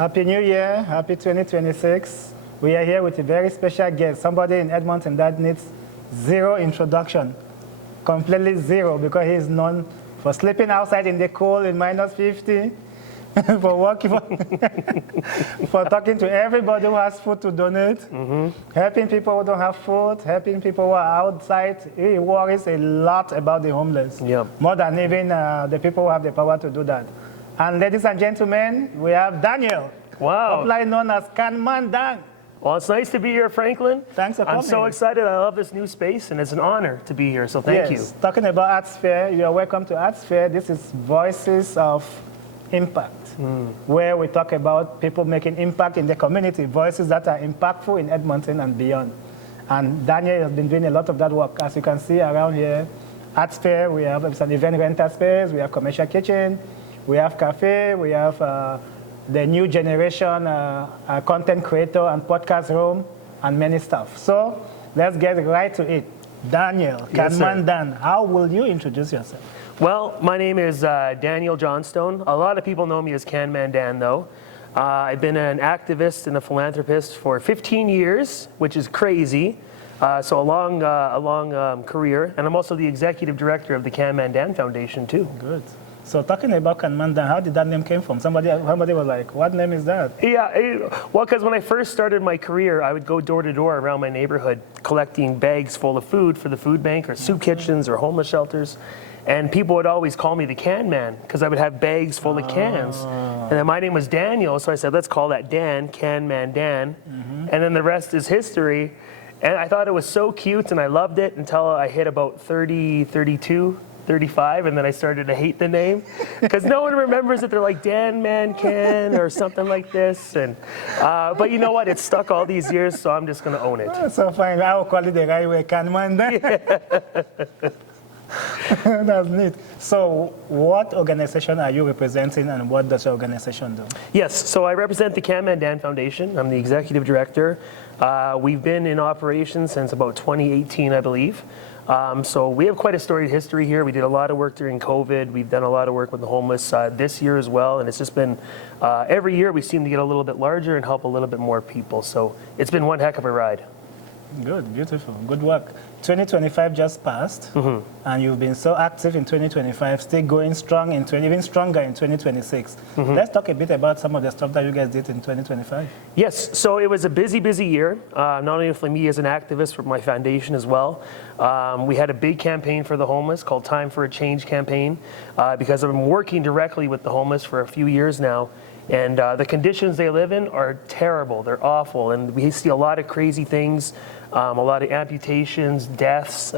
Happy New Year. Happy 2026. We are here with a very special guest, somebody in Edmonton that needs zero introduction, completely zero, because he is known for sleeping outside in the cold in minus 50, for working, for talking to everybody who has food to donate, helping people who don't have food, helping people who are outside. He worries a lot about the homeless, more than even the people who have the power to do that. And ladies and gentlemen, we have Daniel, popularly known as Can-Man Dan. Well, it's nice to be here, Franklin. Thanks for coming. I'm so excited. I love this new space, and it's an honor to be here, so thank you. Talking about ArtSphere, you are welcome to ArtSphere. This is Voices of Impact, where we talk about people making impact in the community, voices that are impactful in Edmonton and beyond. And Daniel has been doing a lot of that work. As you can see around here, ArtSphere, we have an event rental space, we have commercial kitchen, we have cafe, we have the new generation content creator and podcast room, and many stuff. So let's get right to it. Daniel, Can-Man Dan, how will you introduce yourself? Well, my name is Daniel Johnstone. A lot of people know me as Can-Man Dan, though. I've been an activist and a philanthropist for 15 years, which is crazy. So a long career. And I'm also the executive director of the Can-Man Dan Foundation, too. Good. So talking about Can-Man Dan, how did that name came from? Somebody was like, what name is that? Yeah, well, because when I first started my career, I would go door to door around my neighborhood collecting bags full of food for the food bank or soup kitchens or homeless shelters. And people would always call me the Can Man because I would have bags full of cans. And then my name was Daniel, so I said, let's call that Dan, Can-Man Dan. And then the rest is history. And I thought it was so cute and I loved it until I hit about 30, 32. 35, and then I started to hate the name because no one remembers it. They're like Dan Man Can or something like this, and but you know what? It's stuck all these years, so I'm just going to own it. So fine, I'll call it the right way, Can-Man Dan. That's neat. So what organization are you representing, and what does your organization do? Yes, so I represent the Can-Man Dan Foundation. I'm the executive director. We've been in operation since about 2018, I believe. So we have quite a storied history here. We did a lot of work during COVID. We've done a lot of work with the homeless this year as well. And it's just been, every year we seem to get a little bit larger and help a little bit more people. So it's been one heck of a ride. Good, beautiful, good work. 2025 just passed, and you've been so active in 2025, still going strong, even stronger in 2026. Let's talk a bit about some of the stuff that you guys did in 2025. Yes, so it was a busy year, not only for me as an activist, for my foundation as well. We had a big campaign for the homeless called Time for a Change campaign, because I've been working directly with the homeless for a few years now. And the conditions they live in are terrible. They're awful. And we see a lot of crazy things, a lot of amputations, deaths,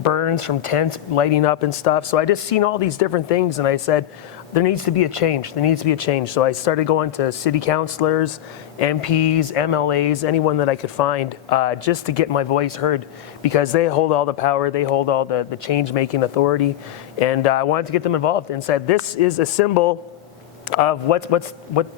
burns from tents lighting up and stuff. So I just seen all these different things, and I said, there needs to be a change. There needs to be a change. So I started going to city councilors, MPs, MLAs, anyone that I could find, just to get my voice heard, because they hold all the power, they hold all the change-making authority. And I wanted to get them involved and said, this is a symbol of what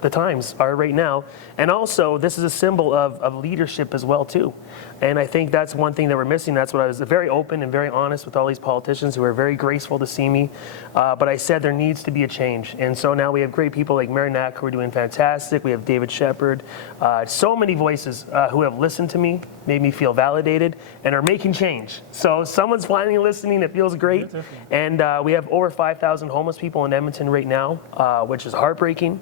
the times are right now, and also this is a symbol of leadership as well too. And I think that's one thing that we're missing. That's what I was very open and very honest with all these politicians who are very graceful to see me, but I said there needs to be a change. And so now we have great people like Mary Knack who are doing fantastic. We have David Shepard, so many voices who have listened to me, made me feel validated, and are making change. So someone's finally listening. It feels great. Beautiful. And we have over 5,000 homeless people in Edmonton right now, which is heartbreaking.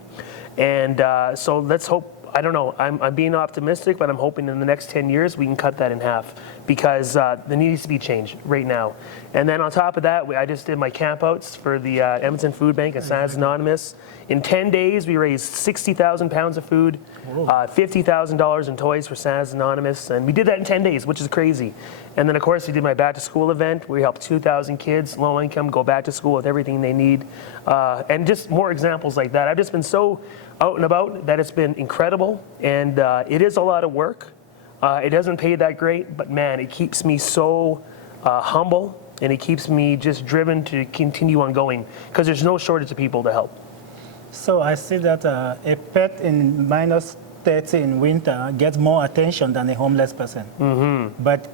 And so let's hope, I don't know, I'm being optimistic, but I'm hoping in the next 10 years we can cut that in half, because there needs to be change right now. And then on top of that, I just did my campouts for the Edmonton Food Bank and Sans Anonymous. In 10 days, we raised 60,000 pounds of food, $50,000 in toys for Sans Anonymous, and we did that in 10 days, which is crazy. And then, of course, we did my back to school event. We helped 2,000 kids, low income, go back to school with everything they need. And just more examples like that. I've just been so out and about that it's been incredible, and it is a lot of work. It doesn't pay that great, but man, it keeps me so humble, and it keeps me just driven to continue on going, because there's no shortage of people to help. So I see that a pet in minus 30 in winter gets more attention than a homeless person. But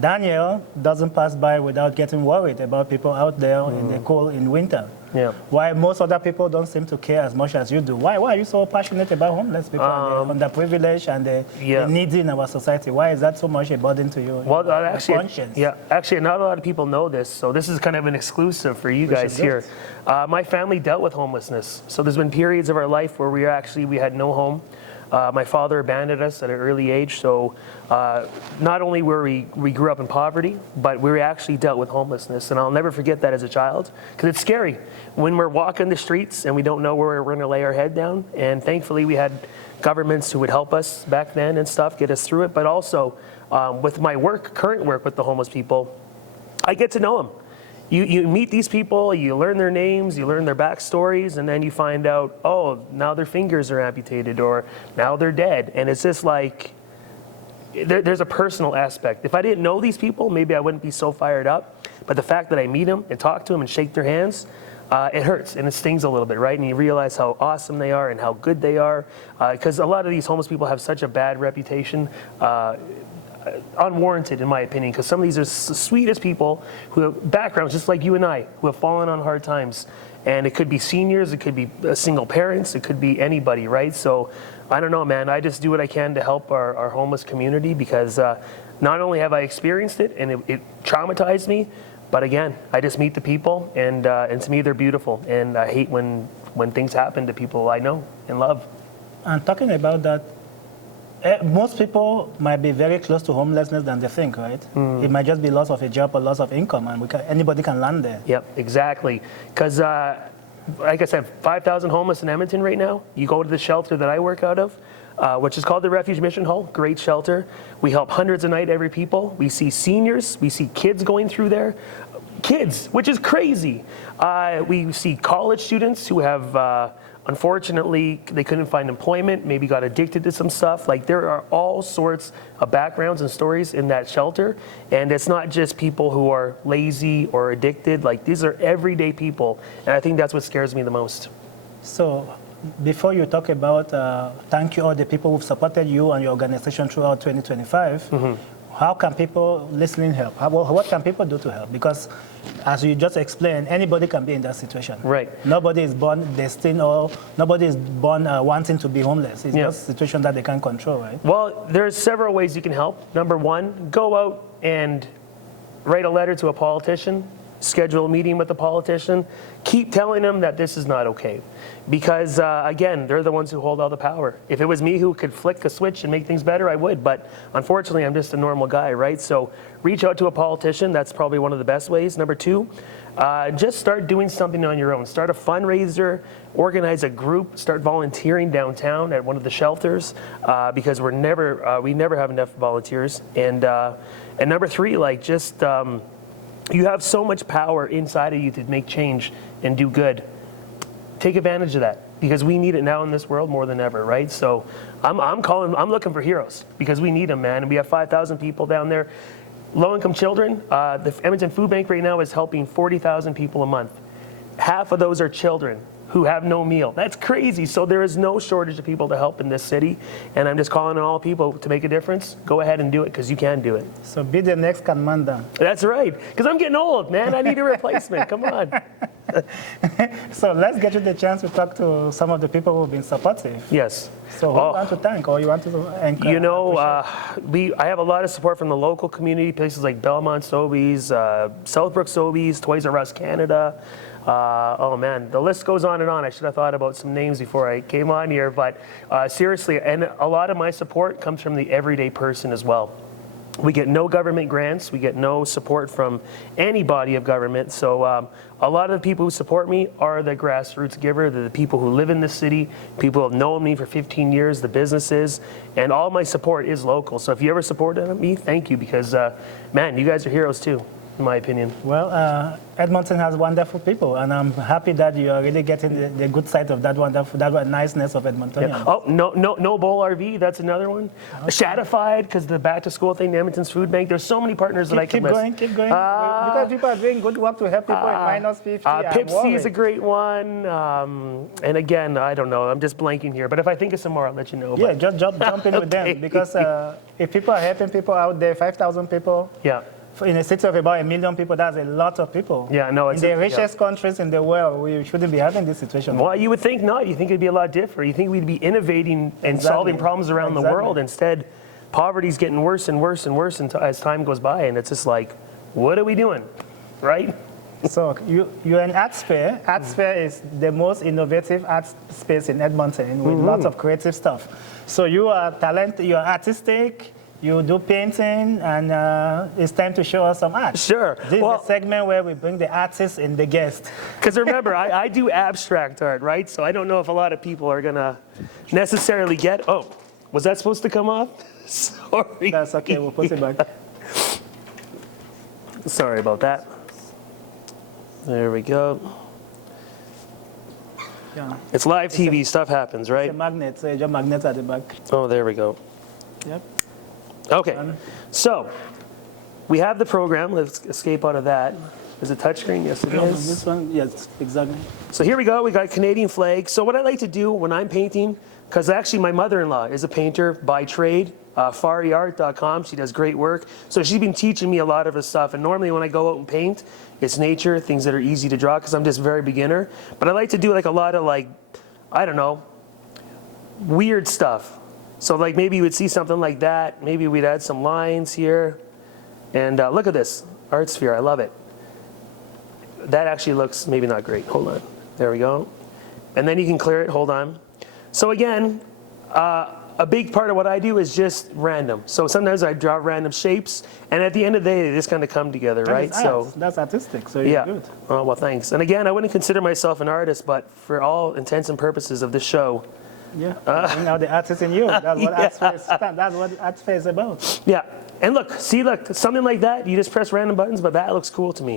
Daniel doesn't pass by without getting worried about people out there in the cold in winter. Yeah. Why most other people don't seem to care as much as you do. Why are you so passionate about homeless people and the underprivileged and the needy in our society? Why is that so much a burden to you? Well, actually, conscience? actually, not a lot of people know this, so this is kind of an exclusive for you guys here. My family dealt with homelessness, so there's been periods of our life where we had no home. My father abandoned us at an early age, so not only were we grew up in poverty, but we actually dealt with homelessness, and I'll never forget that as a child, because it's scary when we're walking the streets and we don't know where we're going to lay our head down. And thankfully, we had governments who would help us back then and stuff, get us through it. But also, with my current work with the homeless people, I get to know them. You meet these people, you learn their names, you learn their backstories, and then you find out, oh, now their fingers are amputated, or now they're dead. And it's just like, there's a personal aspect. If I didn't know these people, maybe I wouldn't be so fired up. But the fact that I meet them and talk to them and shake their hands, it hurts and it stings a little bit, right? And you realize how awesome they are and how good they are. Because a lot of these homeless people have such a bad reputation. Unwarranted, in my opinion, because some of these are the sweetest people who have backgrounds just like you and I, who have fallen on hard times. And it could be seniors, it could be single parents, it could be anybody, right? So I don't know, man. I just do what I can to help our homeless community, because not only have I experienced it and it traumatized me, but again, I just meet the people, and to me they're beautiful. And I hate when things happen to people I know and love. And talking about that, most people might be very close to homelessness than they think, right? It might just be loss of a job or loss of income, and anybody can land there. Yep, exactly. Because, like I said, 5,000 homeless in Edmonton right now. You go to the shelter that I work out of, which is called the Refuge Mission Hall. Great shelter. We help hundreds a night, every people. We see seniors. We see kids going through there. Kids, which is crazy. We see college students who have... unfortunately, they couldn't find employment, maybe got addicted to some stuff. Like, there are all sorts of backgrounds and stories in that shelter. And it's not just people who are lazy or addicted. Like, these are everyday people. And I think that's what scares me the most. So, before you talk about thank you all the people who've supported you and your organization throughout 2025, how can people listening help? What can people do to help? Because as you just explained, anybody can be in that situation. Right. Nobody is born destined, or nobody is born wanting to be homeless. It's just a situation that they can't control, right? Well, there's several ways you can help. Number one, go out and write a letter to a politician, schedule a meeting with the politician, keep telling them that this is not okay. Because, again, they're the ones who hold all the power. If it was me who could flick a switch and make things better, I would. But unfortunately, I'm just a normal guy, right? So reach out to a politician. That's probably one of the best ways. Number two, just start doing something on your own. Start a fundraiser, organize a group, start volunteering downtown at one of the shelters, because we never have enough volunteers. And number three, like, just... you have so much power inside of you to make change and do good. Take advantage of that, because we need it now in this world more than ever, right? So I'm looking for heroes, because we need them, man. And we have 5,000 people down there. Low-income children, the Edmonton Food Bank right now is helping 40,000 people a month. Half of those are children who have no meal. That's crazy. So there is no shortage of people to help in this city. And I'm just calling on all people to make a difference. Go ahead and do it, because you can do it. So be the next Kanmanda. That's right. Because I'm getting old, man. I need a replacement. Come on. So let's get you the chance to talk to some of the people who've been supportive. Yes. So who you want to thank, or you want to encourage? You know, I have a lot of support from the local community, places like Belmont Sobeys, Southbrook Sobeys, Toys R Us Canada. Oh man, the list goes on and on. I should have thought about some names before I came on here, but seriously, and a lot of my support comes from the everyday person as well. We get no government grants, we get no support from any body of government, so a lot of the people who support me are the grassroots giver. They're the people who live in the city, people who have known me for 15 years, the businesses, and all my support is local. So if you ever supported me, thank you, because man, you guys are heroes too, in my opinion. Well, Edmonton has wonderful people, and I'm happy that you are really getting the good side of that niceness of Edmonton. Yeah. Oh, no Bowl RV, that's another one. Okay. Shadified, because the back to school thing, the Edmonton's Food Bank. There's so many partners that I can list. Keep going. Because people are doing good work to help people in minus 50. Pipsy is a great one. And again, I don't know, I'm just blanking here. But if I think of some more, I'll let you know. Yeah, just jump in with them. Because if people are helping people out there, 5,000 people. Yeah. in a city of about 1 million people, that's a lot of people. Yeah, no, in the richest countries in the world, we shouldn't be having this situation. Well, you would think not. You think it'd be a lot different. You think we'd be innovating and solving problems around the world. Instead, poverty's getting worse and worse and worse as time goes by, and it's just like, what are we doing, right? So you're in ArtSphere. ArtSphere is the most innovative art space in Edmonton with lots of creative stuff. So you are you're artistic, you do painting, and it's time to show us some art. Sure. This is the segment where we bring the artist and the guest. Because remember, I do abstract art, right? So I don't know if a lot of people are going to necessarily get, oh, was that supposed to come off? Sorry. That's okay, we'll put it back. Sorry about that. There we go. Yeah. It's live TV, stuff happens, right? It's a magnet, so your magnets at the back. Oh, there we go. Yep. Okay, so we have the program. Let's escape out of that. Is it touchscreen? Yes, it is. This one, yes, exactly. So here we go. We got Canadian flag. So what I like to do when I'm painting, because actually my mother-in-law is a painter by trade, fariart.com. She does great work. So she's been teaching me a lot of this stuff. And normally when I go out and paint, it's nature, things that are easy to draw because I'm just very beginner. But I like to do like a lot of like, I don't know, weird stuff. So like maybe you would see something like that. Maybe we'd add some lines here. And look at this, ArtSphere, I love it. That actually looks maybe not great. Hold on, there we go. And then you can clear it, hold on. So again, a big part of what I do is just random. So sometimes I draw random shapes, and at the end of the day, they just kind of come together, right? So that's artistic, so you're good. Oh, well, thanks. And again, I wouldn't consider myself an artist, but for all intents and purposes of this show, yeah, now the artist in you. That's what ArtSphere is about. Yeah, and look, see, look, something like that, you just press random buttons, but that looks cool to me.